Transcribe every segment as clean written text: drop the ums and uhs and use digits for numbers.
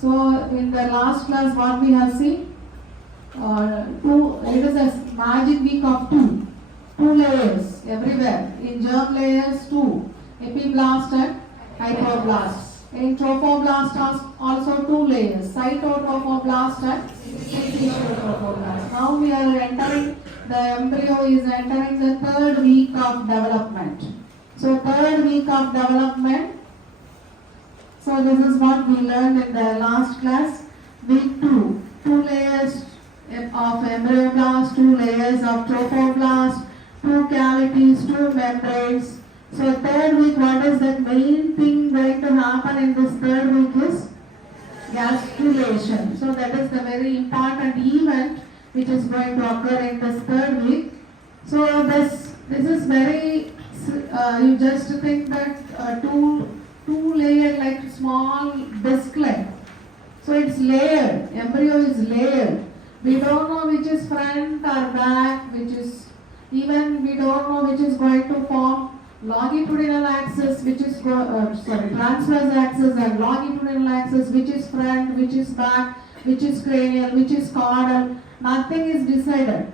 So in the last class what we have seen, it is a magic week of two layers everywhere. In germ layers two, epiblast and hypoblast. In trophoblast also two layers, cytotrophoblast and cytotrophoblast. Now we are entering, the embryo is entering the third week of development. So third week of development. So this is what we learned in the last class. Week 2, two layers of embryoblast, two layers of trophoblast, two cavities, two membranes. So third week, what is the main thing going to happen in this third week is gastrulation. So that is the very important event which is going to occur in this third week. So this is very, you just think that two layer like small disc like. So it's layered, embryo is layered. We don't know which is front or back, which is, even we don't know which is going to form longitudinal axis, which is, transverse axis and longitudinal axis, which is front, which is back, which is cranial, which is caudal. Nothing is decided.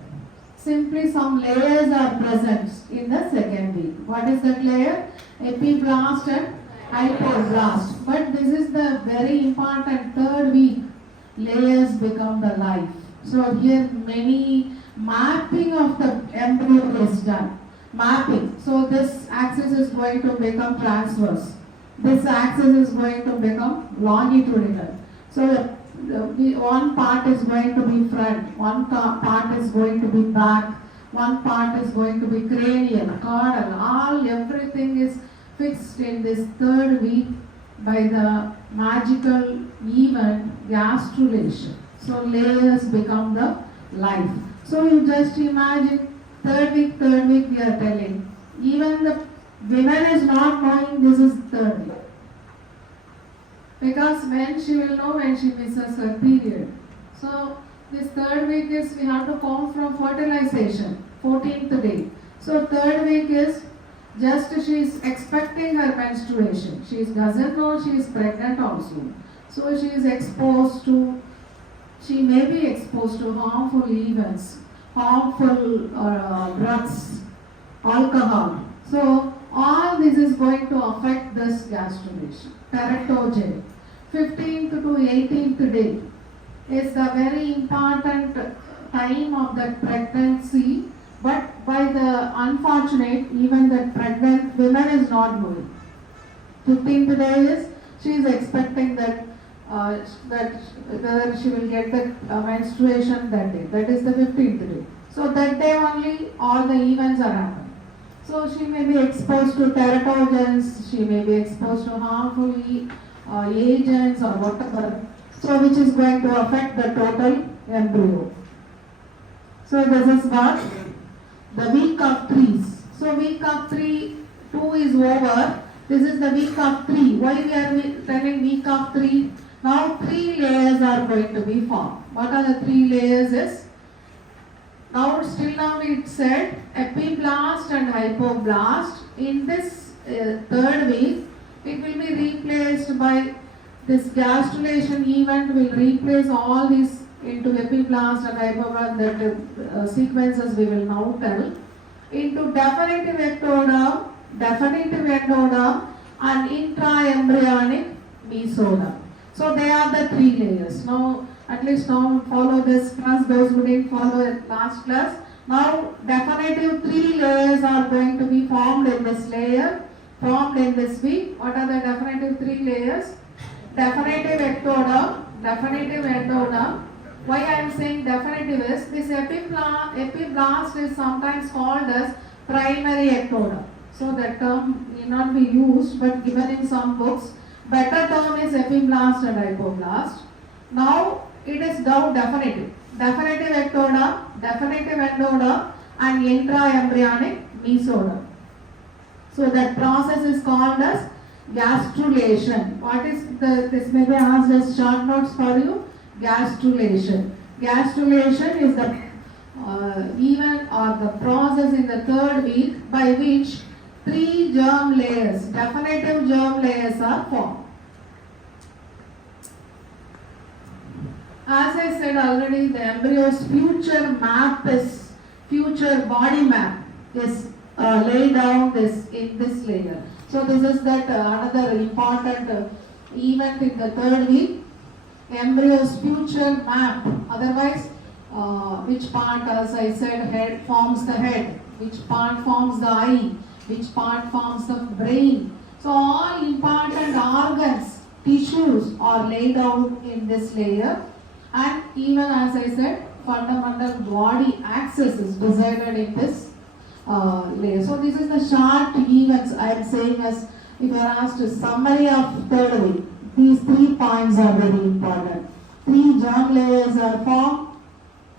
Simply some layers are present in the second week. What is that layer? Epiblast and hypoblast. But this is the very important third week. Layers become the life. So here many mapping of the embryo is done. Mapping. So this axis is going to become transverse. This axis is going to become longitudinal. So one part is going to be front, one part is going to be back, one part is going to be cranial, caudal, everything is fixed in this third week by the magical event gastrulation. So layers become the life. So you just imagine third week we are telling. Even the women is not knowing this is third week. Because when she will know when she misses her period. So this third week is, we have to count from fertilization, 14th day. So third week is just she is expecting her menstruation. She doesn't know she is pregnant also. So she is exposed to, she may be exposed to harmful events, harmful drugs, alcohol. So all this is going to affect this gastrulation. Teratogeny. 15th to 18th day is the very important time of the pregnancy, but by the unfortunate, even the pregnant women is not knowing. 15th day is, she is expecting that whether she will get the menstruation that day. That is the 15th day. So that day only all the events are happening. So she may be exposed to teratogens, she may be exposed to harmful agents or whatever. So which is going to affect the total embryo. So this is what the week of 3. So week of 3, 2 is over. This is the week of 3. Why we are telling week of 3? Now 3 layers are going to be formed. What are the 3 layers is? Now it said epiblast and hypoblast. In this third week, it will be replaced by this gastrulation event will replace all these into epiblast and hypoblast, that sequences we will now tell, into definitive ectoderm, definitive endoderm and intraembryonic mesoderm. So they are the 3 layers. Now at least now follow this class, those who didn't follow it last class. Now definitive 3 layers are going to be formed in this layer, formed in this week. What are the definitive 3 layers? Definitive ectoderm, definitive endoderm. Why I am saying definitive is, this epiblast is sometimes called as primary ectoderm. So that term may not be used, but given in some books. Better term is epiblast and hypoblast. Now it is now definitive. Definitive ectoderm, definitive endoderm and intraembryonic mesoderm. So that process is called as gastrulation. What is this may be asked as short notes for you. Gastrulation. Gastrulation is the event or the process in the third week by which 3 germ layers, definitive germ layers are formed. As I said already, the embryo's future body map is laid down in this layer. So this is that another important event in the third week, embryo's future map. Otherwise, which part, as I said, head forms the head, which part forms the eye, which part forms the brain. So all important organs, tissues are laid out in this layer, and even as I said, fundamental body axis is decided in this layer. So this is the short events I am saying. As if you are asked a summary of third week, these 3 points are very important. 3 germ layers are formed,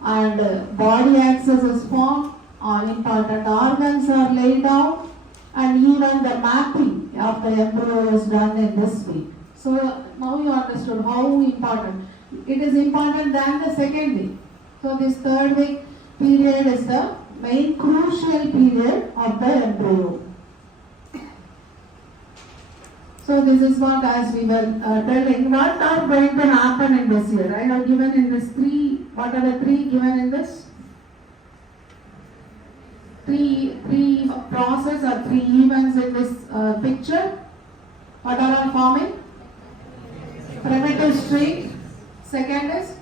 and body axis is formed, all important organs are laid out, and even the mapping of the embryo is done in this week. So now you understood how important. It is important than the second week. So this third week period is the main crucial period of the embryo. So this is what, as we were telling, what are going to happen in this year. I have given in this 3, what are the 3 given in this? 3 process or 3 events in this picture. What are all forming? Primitive streak. Second is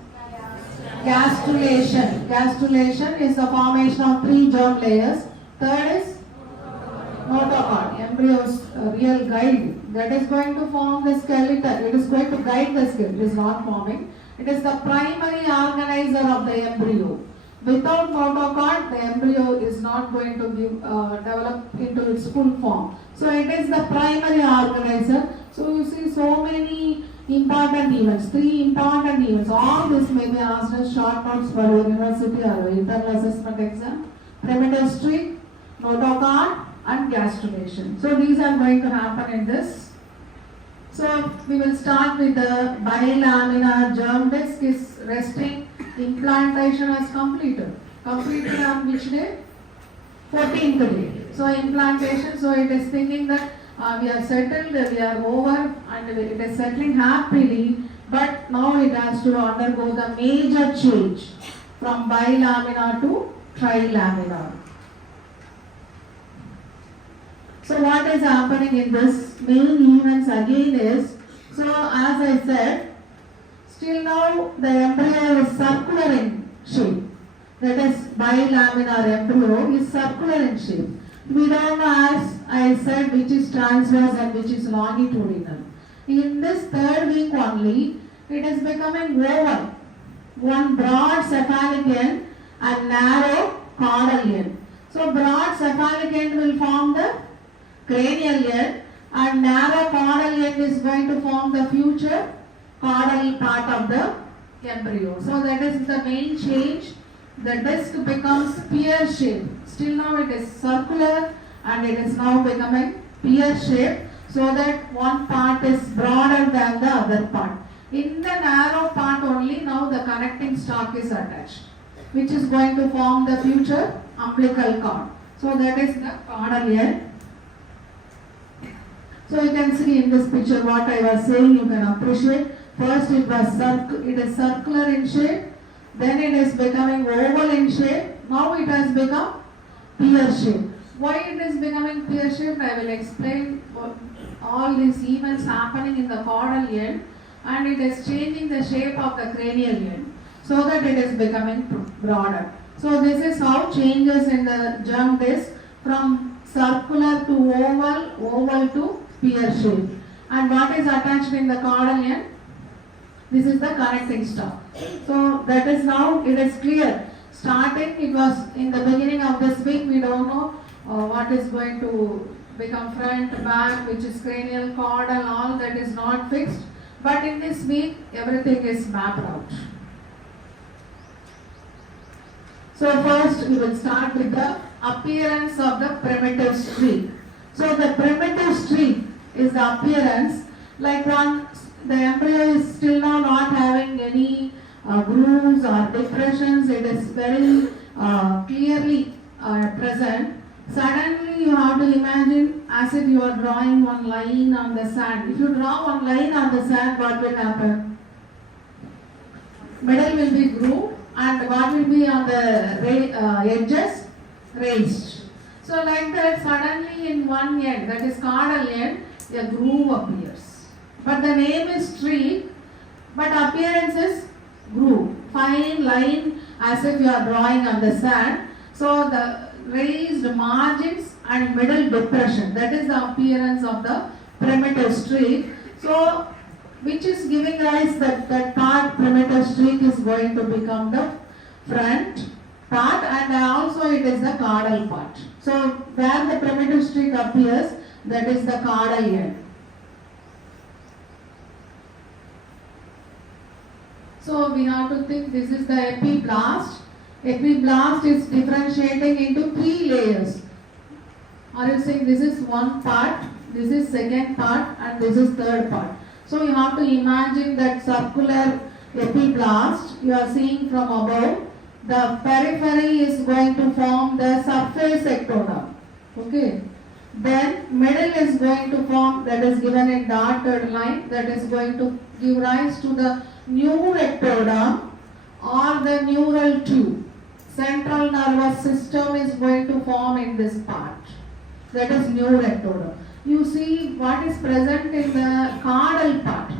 gastrulation. Gastrulation is the formation of 3 germ layers. Third is notochord, embryo's real guide. That is going to form the skeleton. It is going to guide the skeleton. It is not forming. It is the primary organizer of the embryo. Without notochord, the embryo is not going to develop into its full form. So it is the primary organizer. So you see so many important events, 3 important events. All this may be asked as short notes for your university or internal assessment exam. Primitive streak, notochord, and gastrulation. So these are going to happen in this. So we will start with the bilaminar germ disc is resting. Implantation has completed. Completed on which day? 14th day. So implantation, so it is thinking that we are settled, we are over, and it is settling happily, but now it has to undergo the major change from bilaminar to trilaminar. So what is happening in this main events again is, so as I said, still now the embryo is circular in shape. That is, bilaminar embryo is circular in shape. We don't know, as I said, which is transverse and which is longitudinal. In this third week only, it is becoming oval. One broad cephalic end and narrow caudal end. So broad cephalic end will form the cranial end, and narrow caudal end is going to form the future caudal part of the embryo. So that is the main change. The disc becomes pear shape. Still now it is circular and it is now becoming pear shape, so that one part is broader than the other part. In the narrow part only now the connecting stalk is attached, which is going to form the future umbilical cord. So that is the caudal end. So you can see in this picture what I was saying, you can appreciate. First it is circular in shape, then it is becoming oval in shape, now it has become pear shape. Why it is becoming pear shape, I will explain all these events happening in the caudal end, and it is changing the shape of the cranial end so that it is becoming broader. So this is how changes in the germ disc from circular to oval, oval to pear shape. And what is attached in the caudal end? This is the connecting stalk. So that is now, it is clear. Starting, it was in the beginning of this week, we don't know what is going to become front, back, which is cranial, caudal, all that is not fixed. But in this week, everything is mapped out. So first, we will start with the appearance of the primitive streak. So the primitive streak is the appearance, like the embryo is still now not having any grooves or depressions. It is very clearly present. Suddenly you have to imagine as if you are drawing one line on the sand. If you draw one line on the sand, what will happen? middle will be grooved, and what will be on the edges raised. So like that, suddenly in one end, that is caudal end, a groove appears. But the name is streak, but appearance is groove, fine line as if you are drawing on the sand. So the raised margins and middle depression, that is the appearance of the primitive streak. So which is giving rise that part primitive streak is going to become the front part, and also it is the caudal part. So where the primitive streak appears, that is the caudal end. So we have to think this is the epiblast. Epiblast is differentiating into 3 layers. Are you saying this is one part, this is second part, and this is third part? So you have to imagine that circular epiblast you are seeing from above. The periphery is going to form the surface ectoderm. Okay. Then middle is going to form, that is given in dotted line, that is going to give rise to the neurectoderm or the neural tube. Central nervous system is going to form in this part. That is neurectoderm. You see what is present in the caudal part.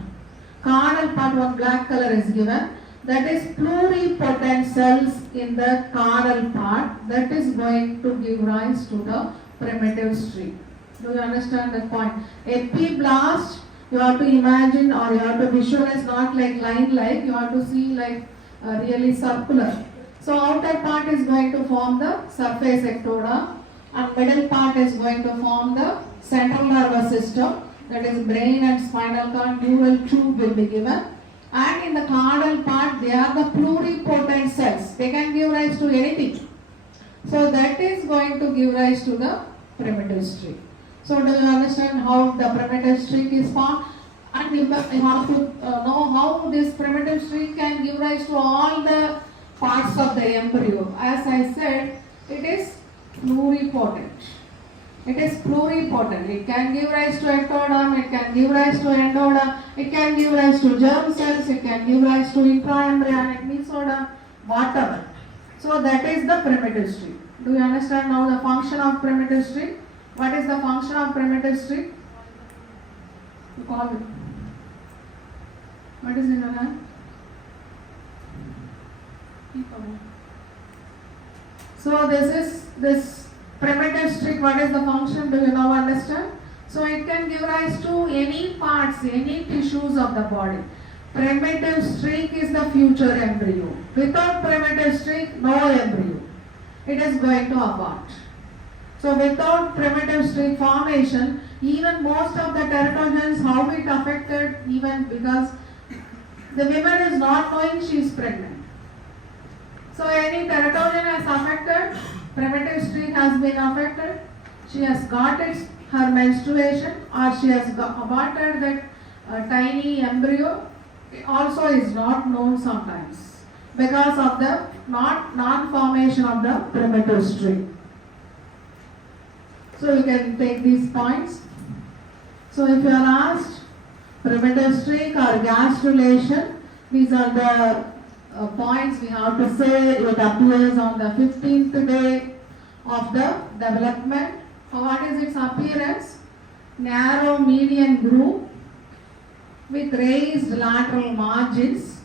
Caudal part, one black color is given. That is pluripotent cells in the caudal part. That is going to give rise to the primitive streak. Do you understand that point? Epiblast, you have to imagine or you have to visualize not like line-like, you have to see like really circular. So outer part is going to form the surface ectoderm, and middle part is going to form the central nervous system, that is brain and spinal cord, neural tube will be given. And in the caudal part, they are the pluripotent cells. They can give rise to anything. So that is going to give rise to the primitive streak. So do you understand how the primitive streak is formed? And you have to know how this primitive streak can give rise to all the parts of the embryo. As I said, it is pluripotent. It is pluripotent. It can give rise to ectoderm, it can give rise to endoderm, it can give rise to germ cells, it can give rise to intraembryonic mesoderm, whatever. So that is the primitive streak. Do you understand now the function of primitive streak? What is the function of primitive streak? You call it. What is in your hand? So this primitive streak, what is the function? Do you now understand? So it can give rise to any parts, any tissues of the body. Primitive streak is the future embryo. Without primitive streak, no embryo. It is going to abort. So without primitive streak formation, even most of the teratogens, how it affected, even because the woman is not knowing she is pregnant. So any teratogen has affected, primitive streak has been affected, she has got her menstruation, or she has aborted that tiny embryo, it also is not known sometimes because of the non-formation of the primitive streak. So you can take these points. So if you are asked primitive streak or gastrulation, these are the points we have to say. It appears on the 15th day of the development. What is its appearance? Narrow median groove with raised lateral margins.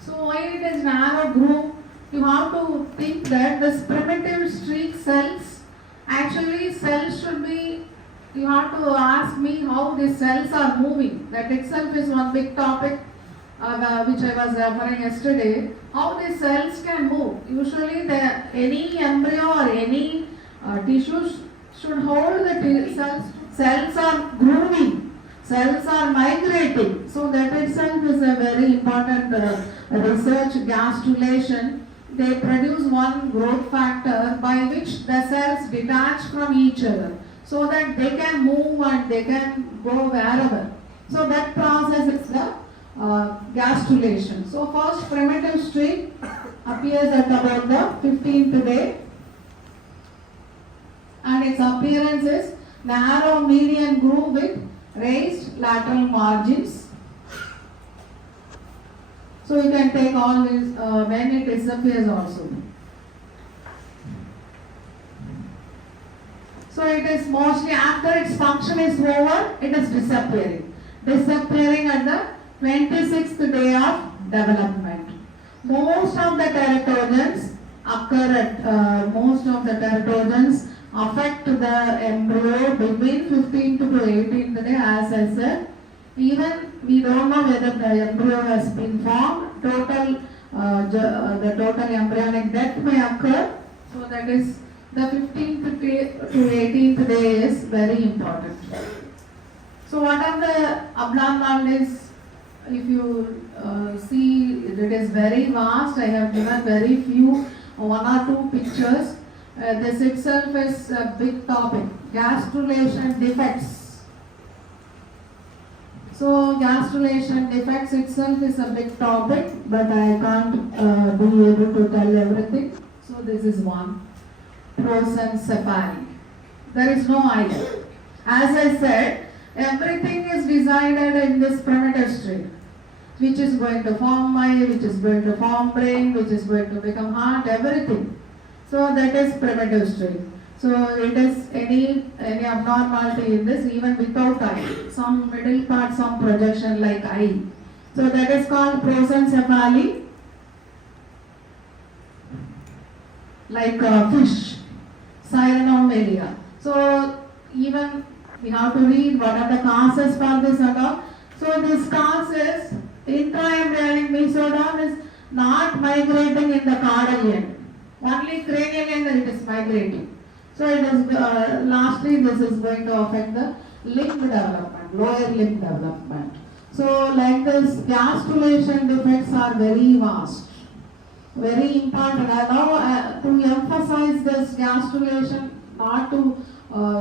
So why it is narrow groove? You have to think that this primitive streak cells, actually cells should be, you have to ask me how the cells are moving. That itself is one big topic which I was referring yesterday. How the cells can move. Usually any embryo or any tissues should hold the cells. Cells are grooving. Cells are migrating. So that itself is a very important research. Gastrulation. They produce one growth factor by which the cells detach from each other, so that they can move and they can go wherever. So that process is the gastrulation. So first primitive streak appears at about the 15th day, and its appearance is narrow median groove with raised lateral margins. So you can take all this when it disappears also. So it is mostly after its function is over, it is disappearing. Disappearing at the 26th day of development. Most of the teratogens affect the embryo between 15th to 18th day, as I said. Even we don't know whether the embryo has been formed. The total embryonic death may occur. So that is the 15th to 18th day is very important. So what are the abnormalities? If you see, it is very vast. I have given very few, one or two pictures. This itself is a big topic. Gastrulation defects. So gastrulation defects itself is a big topic, but I can't be able to tell everything. So this is one. Prosencephaly. There is no idea. As I said, everything is decided in this primitive state. Which is going to form eye, which is going to form brain, which is going to become heart, everything. So that is primitive state. So it is any abnormality in this, even without eye. Some middle part, some projection like eye. So that is called prosencephaly. Like fish, cyanomelia. So even we have to read what are the causes for this and all. So this causes intraembryonic mesoderm is not migrating in the caudal end. Only cranial end it is migrating. So it is lastly this is going to affect the limb development, lower limb development. So like this, gastrulation defects are very vast, very important. Now to emphasize this gastrulation, not to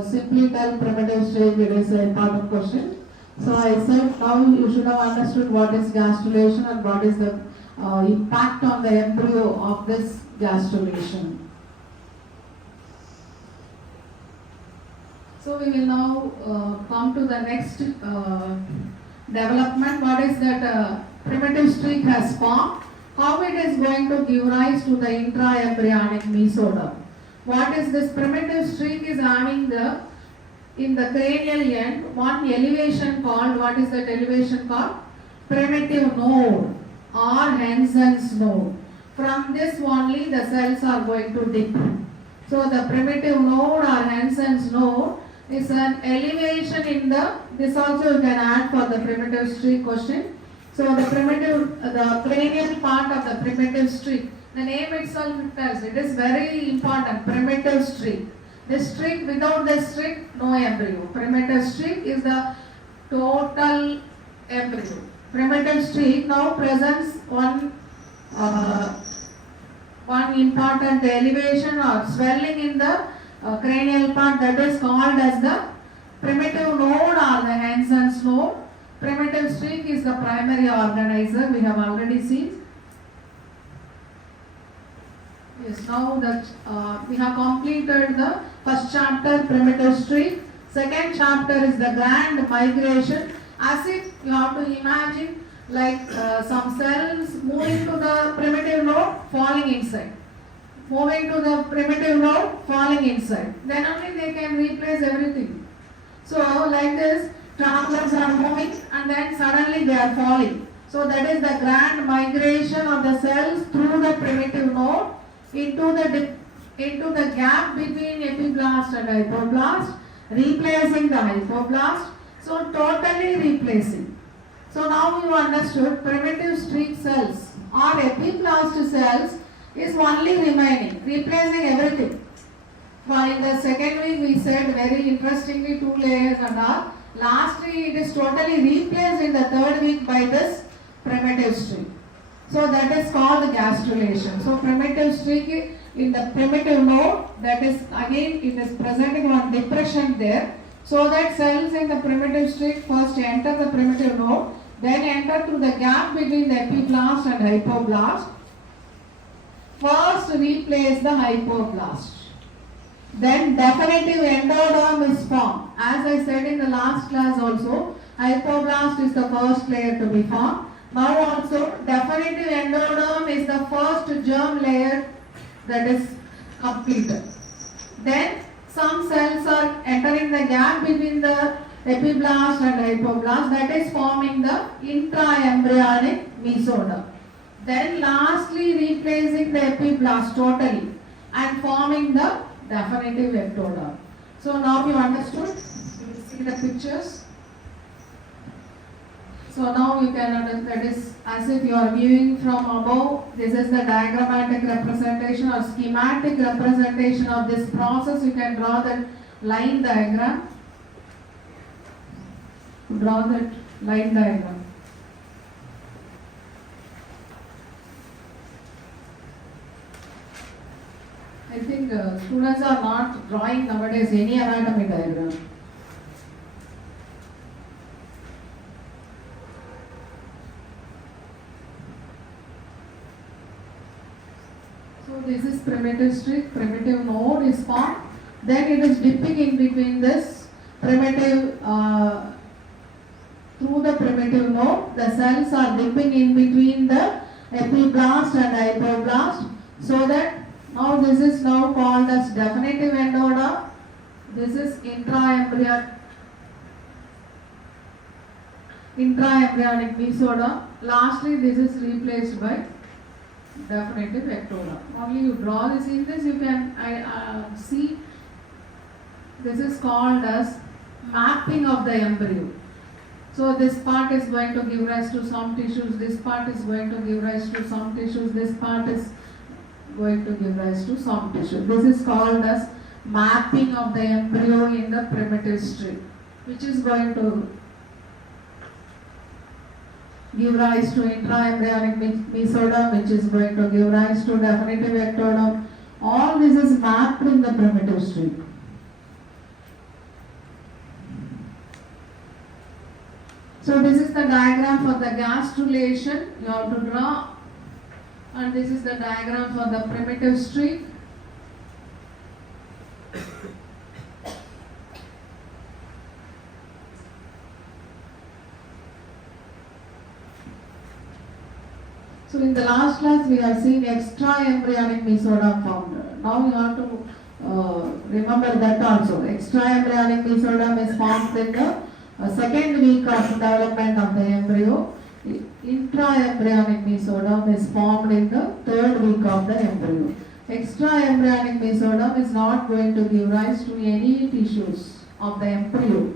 simply tell primitive stage, it is an important question. So I said now you should have understood what is gastrulation and what is the impact on the embryo of this gastrulation. So we will now come to the next development. What is that primitive streak has formed? How it is going to give rise to the intraembryonic mesoderm? What is this primitive streak is having in the cranial end one elevation called, what is that elevation called? Primitive node or Hansen's node. From this only the cells are going to dip. So the primitive node or Hansen's node is an elevation in this also you can add for the primitive streak question. So the cranial part of the primitive streak, the name itself tells, it is very important, primitive streak. This streak, without this streak, no embryo. Primitive streak is the total embryo. Primitive streak now presents one important elevation or swelling in the cranial part, that is called as the primitive node or the Hansen's node. Primitive streak is the primary organizer, we have already seen. Yes, now that we have completed the first chapter, primitive streak. Second chapter is the grand migration. As if you have to imagine like some cells moving to the primitive node, falling inside. Moving to the primitive node, falling inside. Then only they can replace everything. So like this, travelers are moving and then suddenly they are falling. So that is the grand migration of the cells through the primitive node into the gap between epiblast and hypoblast, replacing the hypoblast. So totally replacing. So now you understood primitive streak cells or epiblast cells is only remaining, replacing everything. While in the second week we said very interestingly 2 layers and all. Lastly it is totally replaced in the third week by this primitive streak. So that is called gastrulation. So primitive streak in the primitive node, that is again it is presenting one depression there. So that cells in the primitive streak first enter the primitive node, then enter through the gap between the epiblast and hypoblast. First replace the hypoblast. Then definitive endoderm is formed. As I said in the last class also, hypoblast is the first layer to be formed. Now also definitive definitive endoderm is the first germ layer that is completed. Then some cells are entering the gap between the epiblast and hypoblast, that is forming the intraembryonic mesoderm. Then lastly replacing the epiblast totally and forming the definitive ectoderm. So now you understood? You will see the pictures. So now you can understand, that is as if you are viewing from above. This is the diagrammatic representation or schematic representation of this process. You can draw that line diagram. Draw that line diagram. I think students are not drawing nowadays any anatomy diagram. So this is primitive strip, primitive node is formed. Then it is dipping in between this primitive, through the primitive node. The cells are dipping in between the epiblast and hypoblast, so that now this is now called as definitive endoderm. This is intraembryonic mesoderm. Lastly, this is replaced by definitive ectoderm. Only you draw this in this, you can see this is called as mapping of the embryo. So this part is going to give rise to some tissues, this part is going to give rise to some tissues, this part is going to give rise to some tissue. This is called as mapping of the embryo in the primitive strip, which is going to give rise to intraembryonic mesoderm, which is going to give rise to definitive ectoderm. All this is mapped in the primitive strip. So this is the diagram for the gastrulation you have to draw, and this is the diagram for the primitive strip. So in the last class we have seen extraembryonic mesoderm formed. Now you have to remember that also. Extraembryonic mesoderm is formed in the second week of development of the embryo. Intraembryonic mesoderm is formed in the third week of the embryo. Extraembryonic mesoderm is not going to give rise to any tissues of the embryo.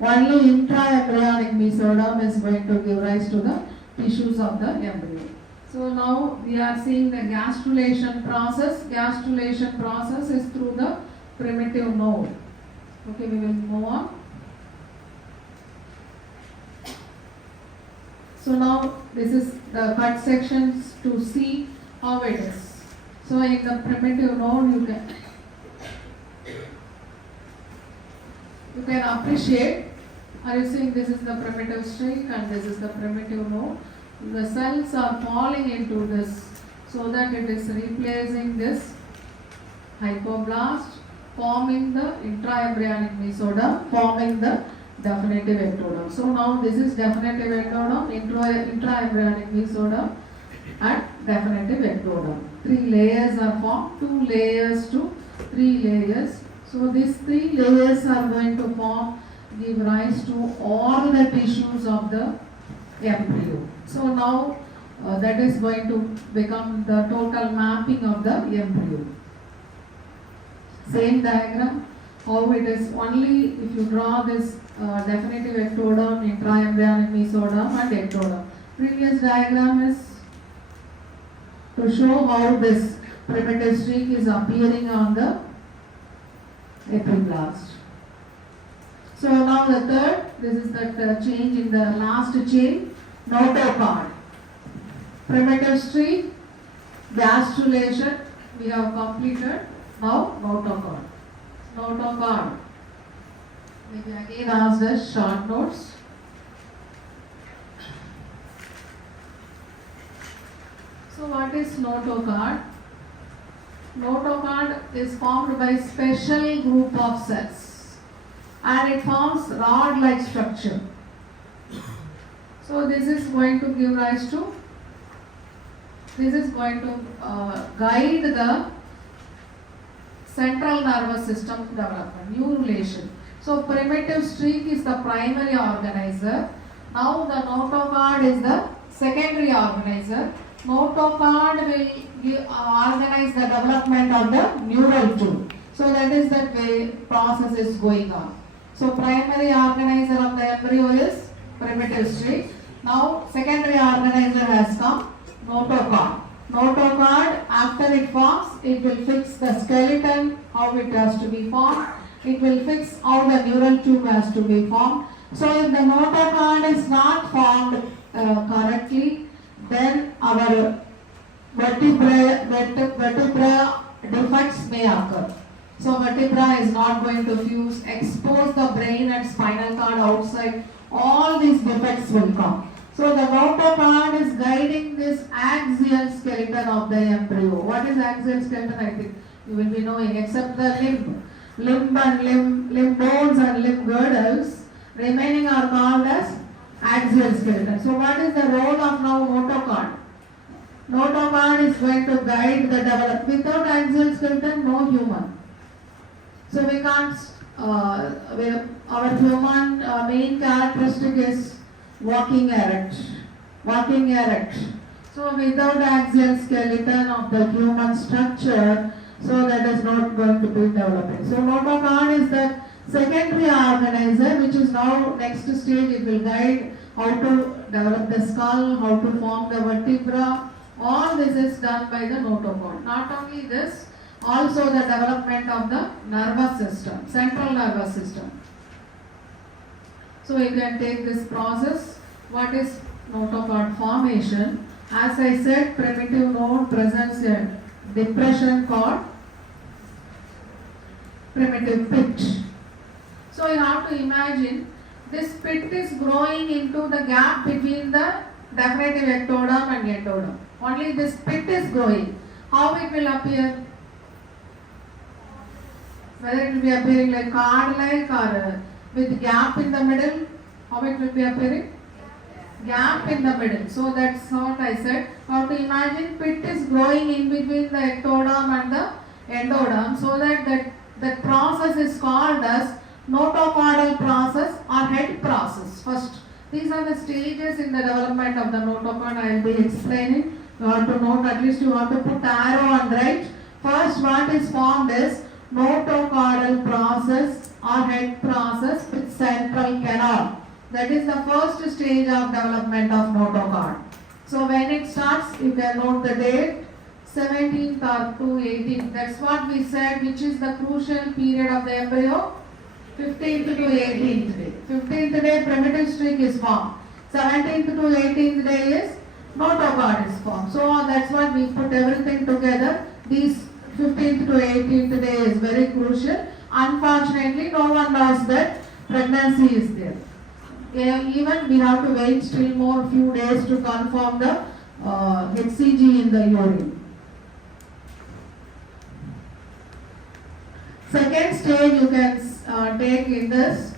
Only intraembryonic mesoderm is going to give rise to the tissues of the embryo. So now we are seeing the gastrulation process. Gastrulation process is through the primitive node. Okay, we will move on. So now this is the cut sections to see how it is. So in the primitive node you can appreciate. Are you seeing this is the primitive strip and this is the primitive node? The cells are falling into this so that it is replacing this hypoblast, forming the intraembryonic mesoderm, forming the definitive ectoderm. So now this is definitive ectoderm, intraembryonic mesoderm and definitive ectoderm. 3 layers are formed, 2 layers to 3 layers. So these 3 layers are going to give rise to all the tissues of the embryo. So now that is going to become the total mapping of the embryo. Same diagram, how it is only if you draw this definitive ectoderm, intraembryonic mesoderm and ectoderm. Previous diagram is to show how this primitive streak is appearing on the epiblast. So now the third, this is that change in the last chain, notochord. Primitive streak, gastrulation, we have completed. Now notochord. Notochord. Maybe again ask us short notes. So what is notochord? Notochord is formed by special group of cells and it forms rod-like structure. So this is going to give rise to This is going to guide the central nervous system development, new relation. So primitive streak is the primary organizer. Now the notochord is the secondary organizer. Notochord will organize the development of the neural tube. So that is the way process is going on. So primary organizer of the embryo is primitive streak. Now secondary organizer has come, notochord. Notochord, after it forms, it will fix the skeleton, how it has to be formed. It will fix how the neural tube has to be formed. So if the notochord is not formed correctly, then our vertebra defects may occur. So vertebra is not going to fuse, expose the brain and spinal cord outside. All these defects will come. So the notochord is guiding this axial skeleton of the embryo. What is axial skeleton? I think you will be knowing, except the limb bones and limb girdles remaining are called as axial skeleton. So what is the role of now notochord? Notochord is going to guide the development. Without axial skeleton, no human. So we can't, our human main characteristic is walking erect. So without axial skeleton of the human structure, so that is not going to be developing. So notochord is the secondary organizer, which is now next stage. It will guide how to develop the skull, how to form the vertebra. All this is done by the notochord. Not only this, also the development of the nervous system, central nervous system. So you can take this process. What is notochord formation? As I said, primitive node presents a depression called primitive pit. So you have to imagine this pit is growing into the gap between the definitive ectoderm and endoderm. Only this pit is growing. How it will appear? Whether it will be appearing like card-like or with gap in the middle. How it will be appearing? Gap in the middle. So that's what I said. How to imagine pit is growing in between the ectoderm and the endoderm, so that process is called as notochordal process or head process. First, these are the stages in the development of the notochord. I will be explaining. You have to note, at least you have to put arrow on right. First, what is formed is notochordal process or head process with central canal. That is the first stage of development of notochord. So when it starts, you can note the date, 17th or to 18th. That's what we said, which is the crucial period of the embryo. 15th to 18th day. 15th day primitive streak is formed. 17th to 18th day is notochord is formed. So that's what we put everything together. These 15th to 18th day is very crucial. Unfortunately, no one knows that pregnancy is there. Even we have to wait still more few days to confirm the HCG in the urine. Second stage you can take in this.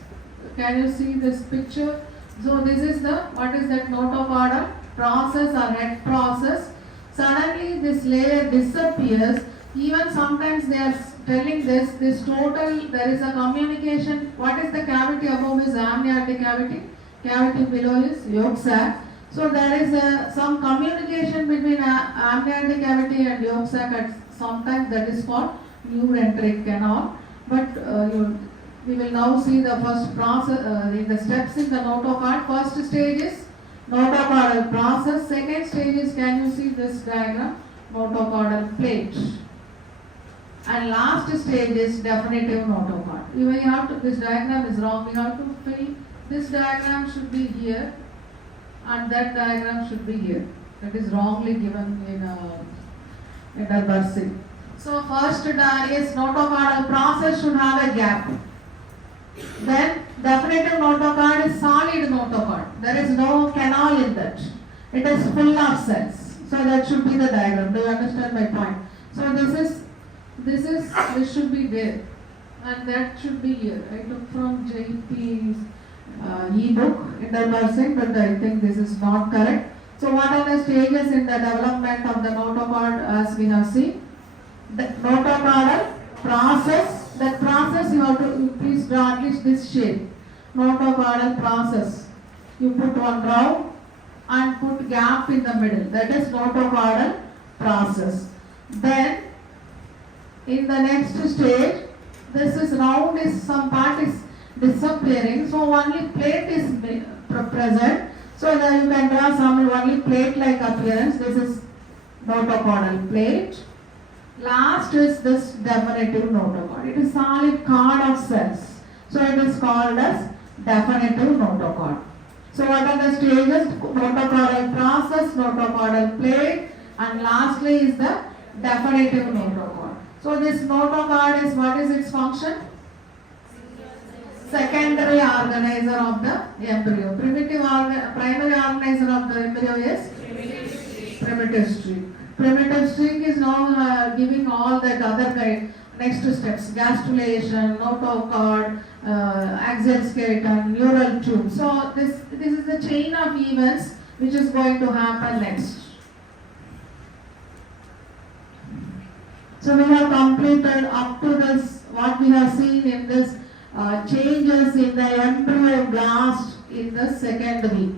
Can you see this picture? So this is the, what is that notochordal process or head process. Suddenly this layer disappears. Even sometimes they are telling this total, there is a communication. What is the cavity above is amniotic cavity, cavity below is yolk sac. So there is some communication between amniotic cavity and yolk sac at sometimes, that is called neurenteric canal. But we will now see the first process, the steps in the notochord. First stage is notochordal process. Second stage is, can you see this diagram? Notochordal plate. And last stage is definitive notochord. You have to, this diagram is wrong. We have to fill, this diagram should be here and that diagram should be here. That is wrongly given in a bursing. So first is notochordal process should have a gap. Then definitive notochord is solid notochord. There is no canal in that. It is full of cells. So that should be the diagram. Do you understand my point? So this should be there, and that should be here. I took from JP's e-book in the bursing, but I think this is not correct. So what are the stages in the development of the notochord as we have seen? The notochordal process. That process you have to please draw at least this shape. Notochordal process. You put one round and put gap in the middle. That is notochordal process. Then in the next stage, this is round is some part is disappearing, so only plate is present. So that you can draw some only plate like appearance. This is notochordal plate. Last is this definitive notochord. It is solid cord of cells. So it is called as definitive notochord. So what are the stages? Notochordal process, notochordal plate, and lastly is the definitive notochord. So this notochord is, what is its function? Secondary organizer of the embryo. Primary organizer of the embryo is primitive streak. Primitive streak is now giving all that other kind next steps: gastrulation, notochord, axial skeleton, neural tube. So this is the chain of events which is going to happen next. So we have completed up to this what we have seen in this changes in the embryo blast in the second week.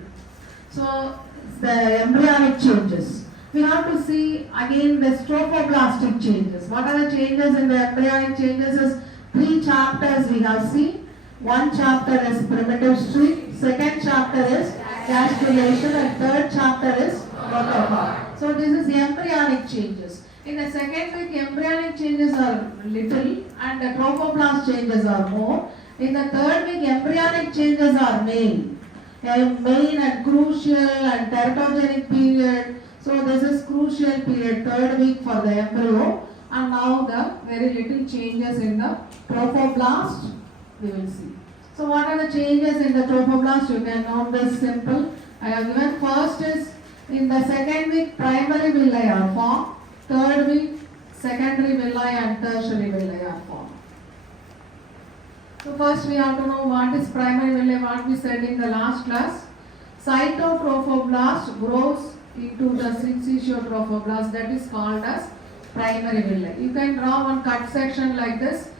So the embryonic changes. We have to see again the trophoblastic changes. What are the changes in the embryonic changes? Is 3 chapters we have seen. One chapter is primitive streak, second chapter is gastrulation, and third chapter is notochord. So this is the embryonic changes. In the second week, embryonic changes are little and the trophoblast changes are more. In the third week, embryonic changes are main and crucial and teratogenic period. So this is crucial period, third week for the embryo, and now the very little changes in the trophoblast we will see. So what are the changes in the trophoblast? You can note this simple. I have given first is in the second week primary villi are formed. Third week, secondary villi and tertiary villi are formed. So first we have to know what is primary villi, what we said in the last class. Cytotrophoblast grows into the syncytiotrophoblast, that is called as primary villi. You can draw one cut section like this.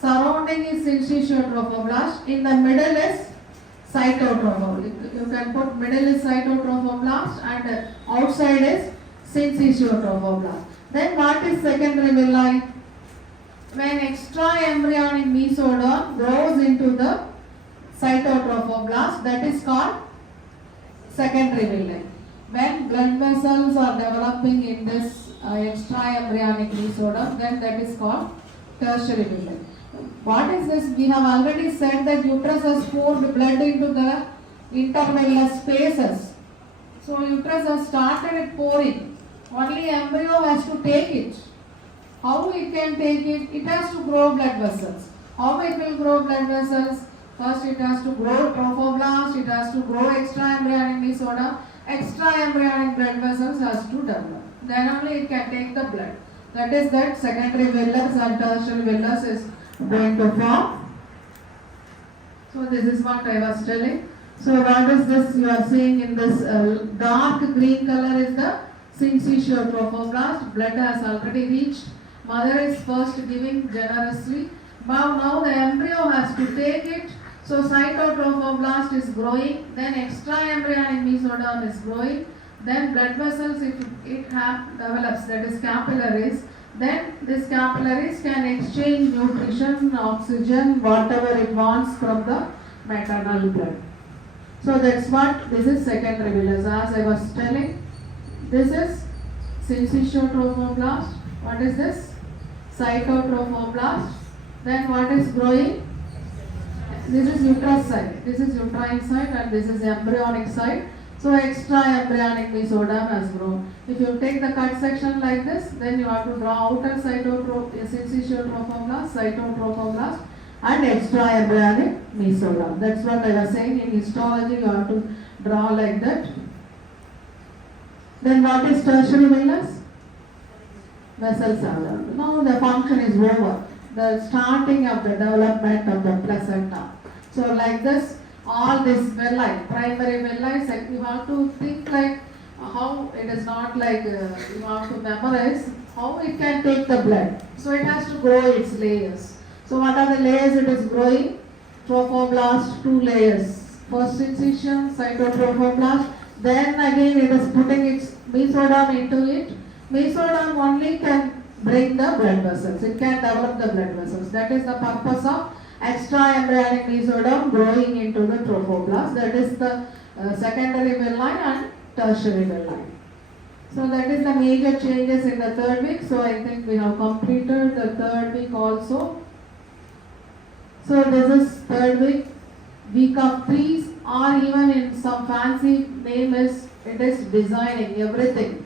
Surrounding is syncytiotrophoblast, in the middle is cytotrophoblast. You can put middle is cytotrophoblast and outside is syncytiotrophoblast. Then what is secondary villi? When extra embryonic mesoderm grows into the cytotrophoblast, that is called secondary villi. When blood vessels are developing in this extra embryonic mesoderm, then that is called tertiary villi. What is this? We have already said that uterus has poured blood into the intervillous spaces. So uterus has started pouring. Only embryo has to take it. How it can take it? It has to grow blood vessels. How it will grow blood vessels? First it has to grow trophoblast, it has to grow extra embryonic mesoderm. Extra embryonic blood vessels has to develop. Then only it can take the blood. That is that secondary villus and tertiary villus is going to form. So this is what I was telling. So what is this you are seeing in this dark green color is the syncytiotrophoblast. Blood has already reached. Mother is first giving generously. Now the embryo has to take it. So cytotrophoblast is growing. Then extra embryonic mesoderm is growing. Then blood vessels it develops, that is capillaries. Then these capillaries can exchange nutrition, oxygen, whatever it wants from the maternal blood. So that's what this is secondary villus. As I was telling, this is syncytiotrophoblast. What is this? Cytotrophoblast. Then what is growing? This is uterus side. This is uterine side and this is embryonic side. So extra embryonic mesoderm has grown. If you take the cut section like this, then you have to draw outer syncytiotrophoblast, cytotrophoblast and extra embryonic mesoderm. That's what I was saying. In histology you have to draw like that. Then what is tertiary villus? Vessels are there. Now the function is over. The starting of the development of the placenta. So like this, all this villi, primary villi, you have to think like how it is not like you have to memorize how it can take the blood. So it has to grow its layers. So what are the layers it is growing? Trophoblast, 2 layers. First incision, cytotrophoblast. Then again it is putting its mesoderm into it. Mesoderm only can bring the blood vessels. It can develop the blood vessels. That is the purpose of extraembryonic mesoderm growing into the trophoblast. That is the secondary villi and tertiary villi. So that is the major changes in the 3rd week. So I think we have completed the 3rd week also. So this is 3rd week. Week of 3s, or even in some fancy name is, it is designing everything.